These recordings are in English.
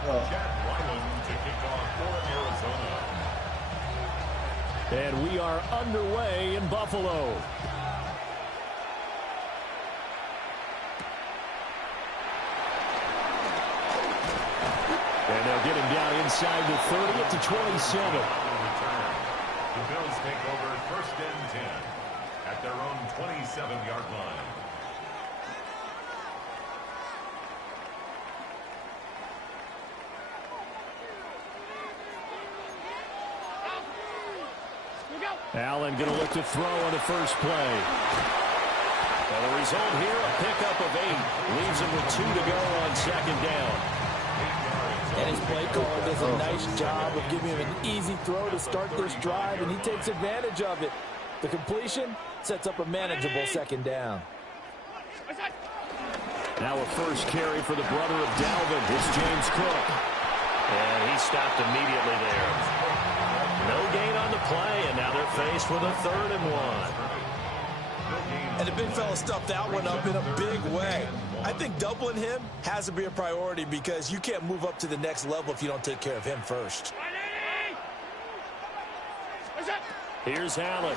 Chad Ryland to kick off for Arizona. And we are underway in Buffalo. And they'll get him down inside the 30 at the 27. The Bills take over 1st and 10 at their own 27-yard line. Allen going to look to throw on the first play. And the result here, a pickup of 8. Leaves him with 2 to go on 2nd down. And his play caller does a nice job of giving him an easy throw to start this drive, and he takes advantage of it. The completion sets up a manageable 2nd down. Now a first carry for the brother of Dalvin. It's James Cook. And he stopped immediately there. No gain on the play, and now they're faced with a 3rd and 1. And the big fella stuffed that one up in a big way. I think doubling him has to be a priority because you can't move up to the next level if you don't take care of him first. Here's Allen.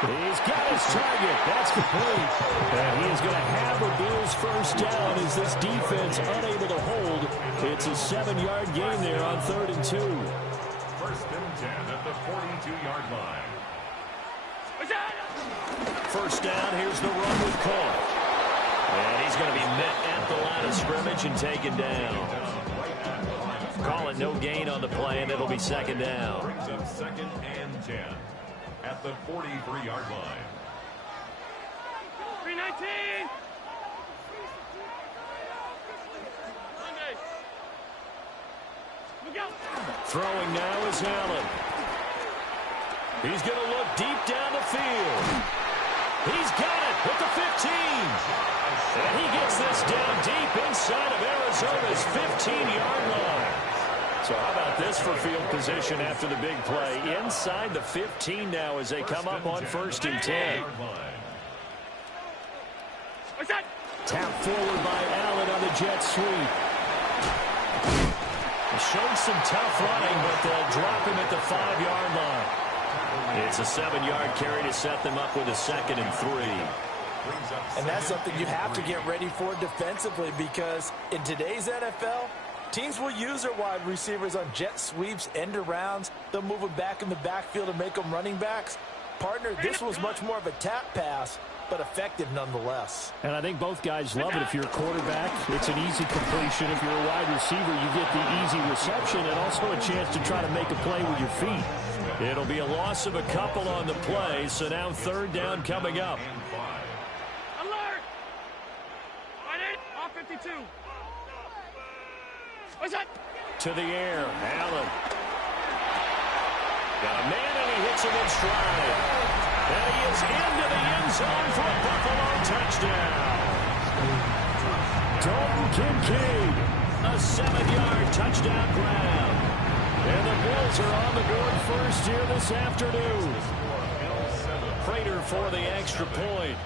He's got his target. That's complete. And he is going to have a Bills first down as this defense unable to hold. It's a 7-yard gain there on 3rd and 2. 1st and 10 at the 42-yard line. First down, here's the run with Cook. And he's going to be met at the line of scrimmage and taken down. Call it no gain on the play, and it'll be 2nd down. Brings up 2nd and 10 at the 43-yard line. 319. Throwing now is Allen. He's going to look deep down the field. He's got it with the 15. And he gets this down deep inside of Arizona's 15-yard line. So how about this for field position after the big play? Inside the 15 now as they come up on 1st and 10. Tap forward by Allen on the jet sweep. Showed some tough running, but they'll drop him at the 5-yard line. It's a 7-yard carry to set them up with a 2nd and 3. And that's something you have to get ready for defensively because in today's NFL, teams will use their wide receivers on jet sweeps, end arounds. They'll move them back in the backfield and make them running backs. Partner, this was much more of a tap pass, but effective nonetheless. And I think both guys love it. If you're a quarterback, it's an easy completion. If you're a wide receiver, you get the easy reception and also a chance to try to make a play with your feet. It'll be a loss of a couple on the play, so now 3rd down coming up. Alert! Off 52. What's that? To the air, Allen. Got a man and he hits him in stride. And he is into the end zone for a Buffalo touchdown. Dalton Kincaid, a 7-yard touchdown grab. And the Bills are on the board first here this afternoon. Prater for the extra point.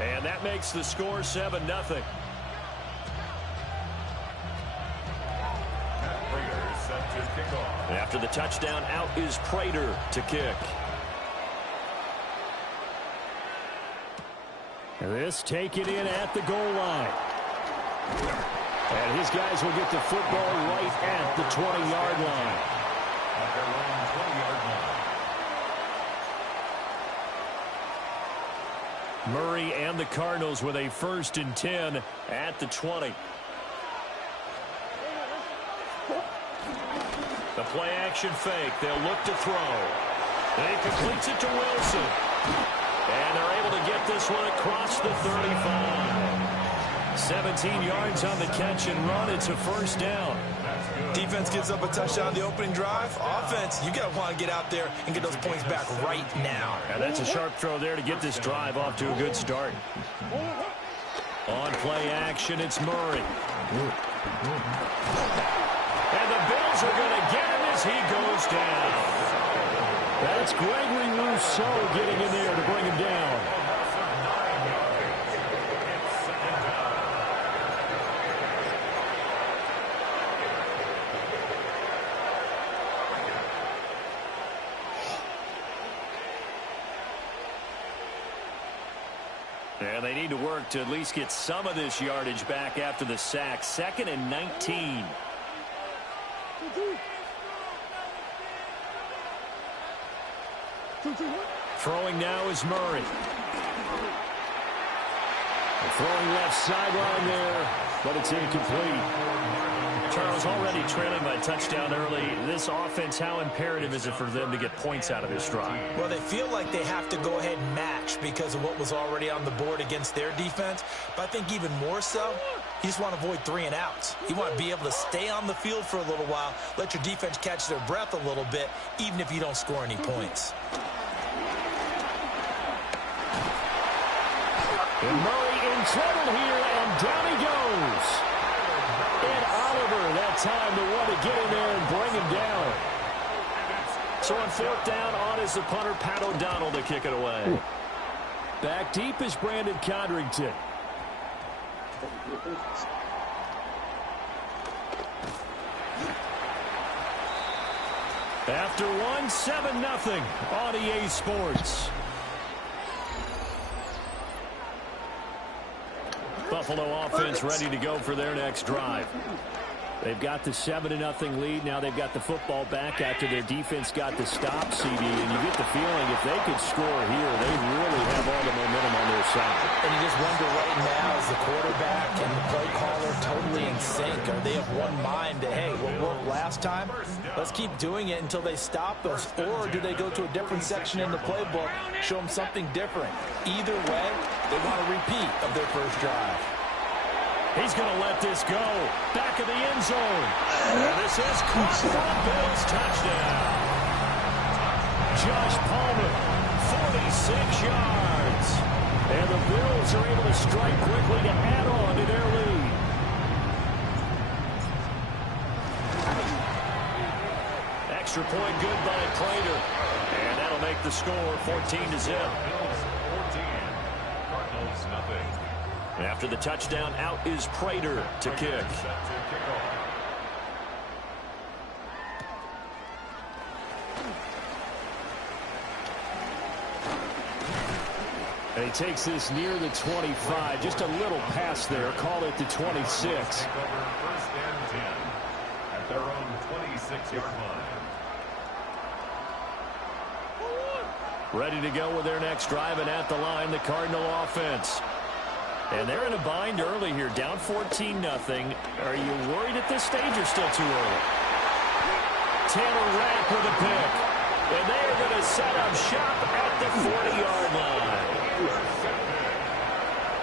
And that makes the score 7-0. After the touchdown, out is Prater to kick. This taken in at the goal line. And his guys will get the football right at the 20-yard line. At their own 20-yard line. Murray and the Cardinals with a 1st and 10 at the 20. The play action fake. They'll look to throw. And he completes it to Wilson. And they're able to get this one across the 35. 17 yards on the catch and run. It's a 1st down. Defense gives up a touchdown on the opening drive. Offense, you got to want to get out there and get those points back right now. And that's a sharp throw there to get this drive off to a good start. On play action, it's Murray. And the Bills are going to get him as he goes down. That's Gregory Rousseau getting in there to bring him down. And they need to work to at least get some of this yardage back after the sack. 2nd and 19. Throwing now is Murray. Throwing left sideline there, but it's incomplete. Charles, already trailing by a touchdown early. This offense, how imperative is it for them to get points out of this drive? Well, they feel like they have to go ahead and match because of what was already on the board against their defense. But I think even more so, you just want to avoid 3 and outs. You want to be able to stay on the field for a little while, let your defense catch their breath a little bit, even if you don't score any points. And Murray in trouble here, and down he goes. And Oliver, that time to want to get in there and bring him down. So on 4th down, on is the punter, Pat O'Donnell, to kick it away. Back deep is Brandon Codrington. After 1, 7-0 on EA Sports. Buffalo offense ready to go for their next drive. They've got the 7-0 lead. Now they've got the football back after their defense got the stop, CD. And you get the feeling if they could score here, they really have all the momentum on their side. And you just wonder right now, is the quarterback and the play caller totally in sync? Are they of one mind that, hey, what worked last time, let's keep doing it until they stop us? Or do they go to a different section in the playbook, show them something different? Either way, they want a repeat of their first drive. He's going to let this go. Back of the end zone. And this is caught for a Bills touchdown. Josh Palmer, 46 yards. And the Bills are able to strike quickly to add on to their lead. Extra point good by Prater. And that'll make the score 14-0. Bills 14, Cardinals nothing. After the touchdown, out is Prater to kick. And he takes this near the 25. Just a little pass there. Call it the 26. First and 10 at their own 26-yard line. Ready to go with their next drive, and at the line, the Cardinal offense. And they're in a bind early here, down 14-0. Are you worried at this stage or still too early? Taylor Rapp with a pick. And they are going to set up shop at the 40-yard line.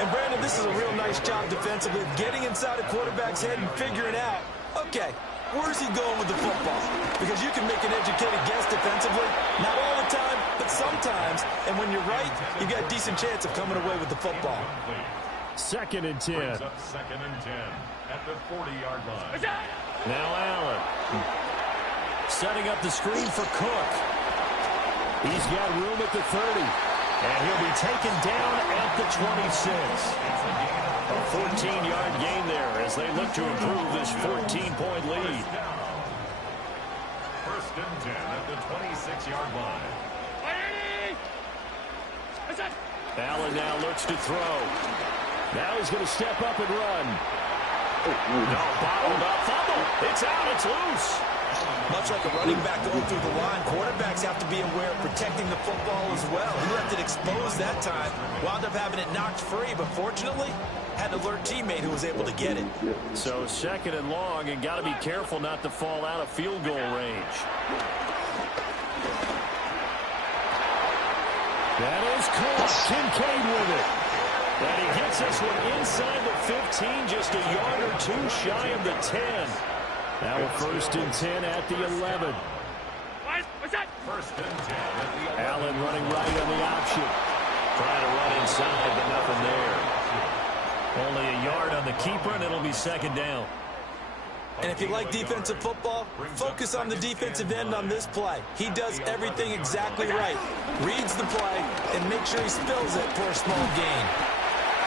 And Brandon, this is a real nice job defensively of getting inside a quarterback's head and figuring out, okay, where's he going with the football? Because you can make an educated guess defensively, not all the time, but sometimes. And when you're right, you got a decent chance of coming away with the football. 2nd and 10. Brings up 2nd and 10 at the 40-yard line. Now Allen. Setting up the screen for Cook. He's got room at the 30. And he'll be taken down at the 26. A 14-yard gain there as they look to improve this 14-point lead. First and 10 at the 26-yard line. Allen now looks to throw. Now he's going to step up and run. No, bottled up, fumble. It's out, it's loose. Much like a running back going through the line, quarterbacks have to be aware of protecting the football as well. He left it exposed that time, wound up having it knocked free, but fortunately, had an alert teammate who was able to get it. So 2nd and long, and got to be careful not to fall out of field goal range. That is caught. Kincaid with it. And he gets this one inside the 15, just a yard or two shy of the 10. Now a 1st and 10 at the 11. First and 10 at the 11. Allen running right on the option. Trying to run inside, but nothing there. Only a yard on the keeper, and it'll be 2nd down. And if you like defensive football, focus on the defensive end on this play. He does everything exactly right. Reads the play and makes sure he spills it for a small gain.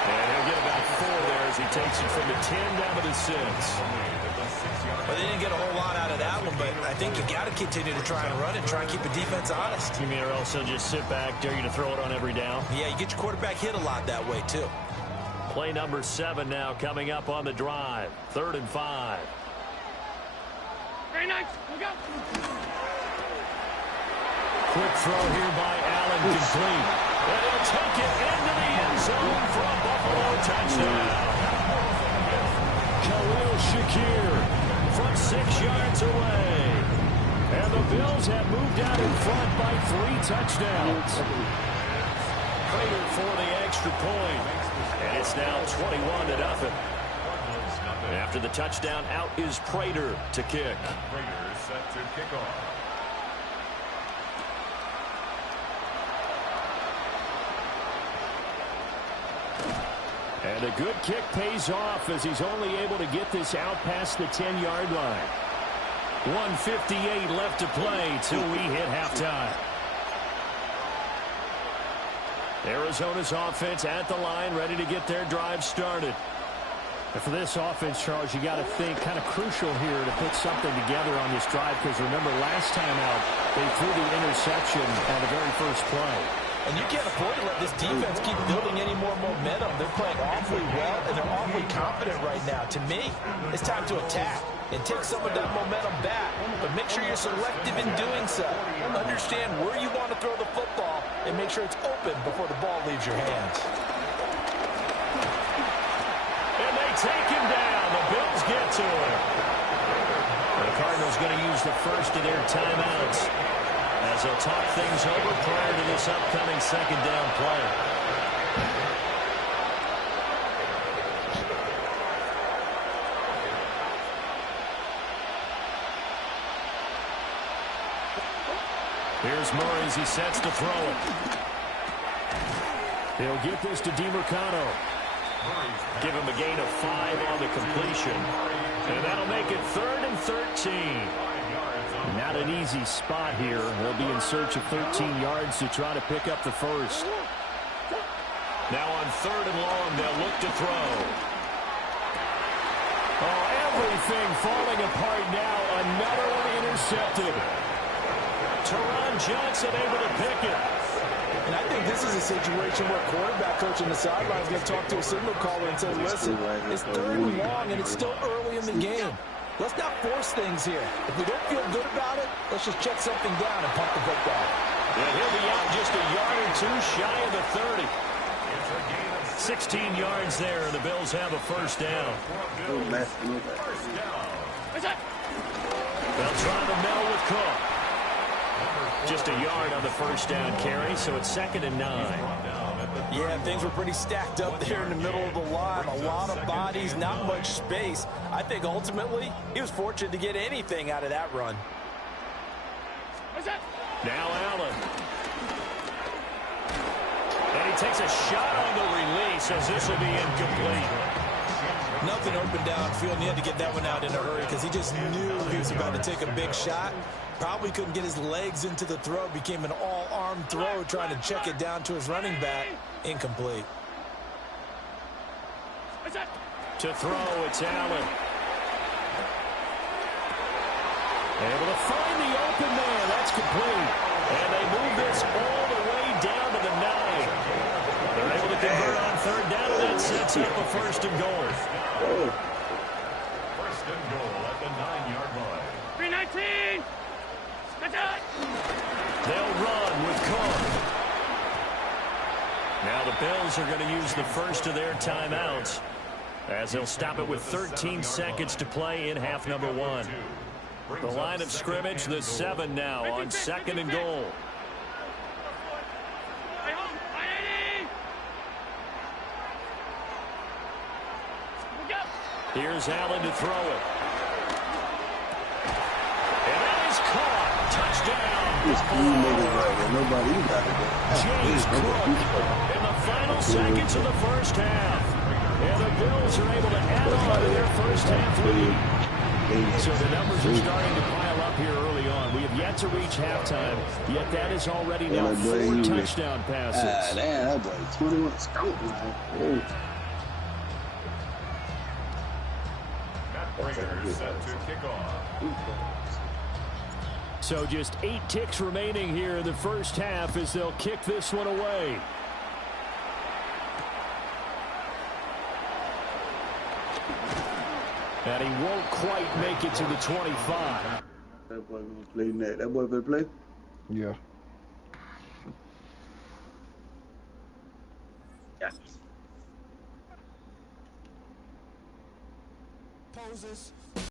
And he'll get about 4 there as he takes it from the 10 down to the 6. Well, they didn't get a whole lot out of that one, but I think you got to continue to try and run and try and keep the defense honest. You mean or else they'll just sit back, dare you to throw it on every down? Yeah, you get your quarterback hit a lot that way, too. Play number 7 now coming up on the drive. 3rd and 5. Very nice. Look out. Quick throw here by Allen, complete. And he'll take it into the end zone for a Buffalo touchdown. Khalil Shakir from 6 yards away. And the Bills have moved out in front by 3 touchdowns. Prater for the extra point. And it's now 21-0. After the touchdown, out is Prater to kick. Prater set to kick off. And a good kick pays off as he's only able to get this out past the 10-yard line. 1:58 left to play till we hit halftime. Arizona's offense at the line, ready to get their drive started. And for this offense, Charles, you got to think kind of crucial here to put something together on this drive, because remember last time out they threw the interception on the very first play. And you can't afford to let this defense keep building any more momentum. They're playing awfully well, and they're awfully confident right now. To me, it's time to attack and take some of that momentum back. But make sure you're selective in doing so. Understand where you want to throw the football and make sure it's open before the ball leaves your hands. And they take him down. The Bills get to him. The Cardinals going to use the first of their timeouts as they'll talk things over prior to this upcoming 2nd down play. Here's Murray as he sets to throw it. He'll get this to DeMarcano. Give him a gain of 5 on the completion. And that'll make it 3rd and 13. Not an easy spot here. They'll be in search of 13 yards to try to pick up the first. Now on 3rd and long, they'll look to throw. Oh, everything falling apart now. Another one intercepted. Teron Johnson able to pick it. And I think this is a situation where quarterback coach on the sideline is going to talk to a signal caller and say, listen, it's 3rd and long and it's still early in the game. Let's not force things here. If we don't feel good about it, let's just check something down and punt the football. Yeah, he'll be out just a yard or 2 shy of the 30. 16 yards there, and the Bills have a first down. They'll try the middle with Cook. Just a yard on the first down carry, so it's 2nd and 9. Yeah, things were pretty stacked up there in the middle of the line. A lot of bodies, not much space. I think ultimately he was fortunate to get anything out of that run. Now Allen. And he takes a shot on the release as this will be incomplete. Nothing open downfield, and he had to get that one out in a hurry because he just knew he was about to take a big shot. Probably couldn't get his legs into the throw. Became an all-arm throw trying to check it down to his running back. Incomplete. To throw, it's Allen. Able to find the open man. That's complete. And they move this all the way down to the 9. They're able to convert on 3rd down, and that sets up a 1st and goal. 1st and goal at the 9-yard line. 319. They'll run with Cook. Now the Bills are going to use the first of their timeouts as they'll stop it with 13 seconds to play in half number 1. The line of scrimmage, the 7 now on 2nd and goal. Here's Allen to throw it. And that is caught. Touchdown. James Cook in the final seconds of the first half. And the Bills are able to add on to their first half lead. So the numbers are starting to pile up here early on. We have yet to reach halftime, yet that is already now 4 touchdown passes. That boy 21 scout, man. Raiders set to kick off. So just 8 ticks remaining here in the first half as they'll kick this one away. And he won't quite make it to the 25. That boy gonna play net. That boy gonna play? Yeah. Yeah. Poses.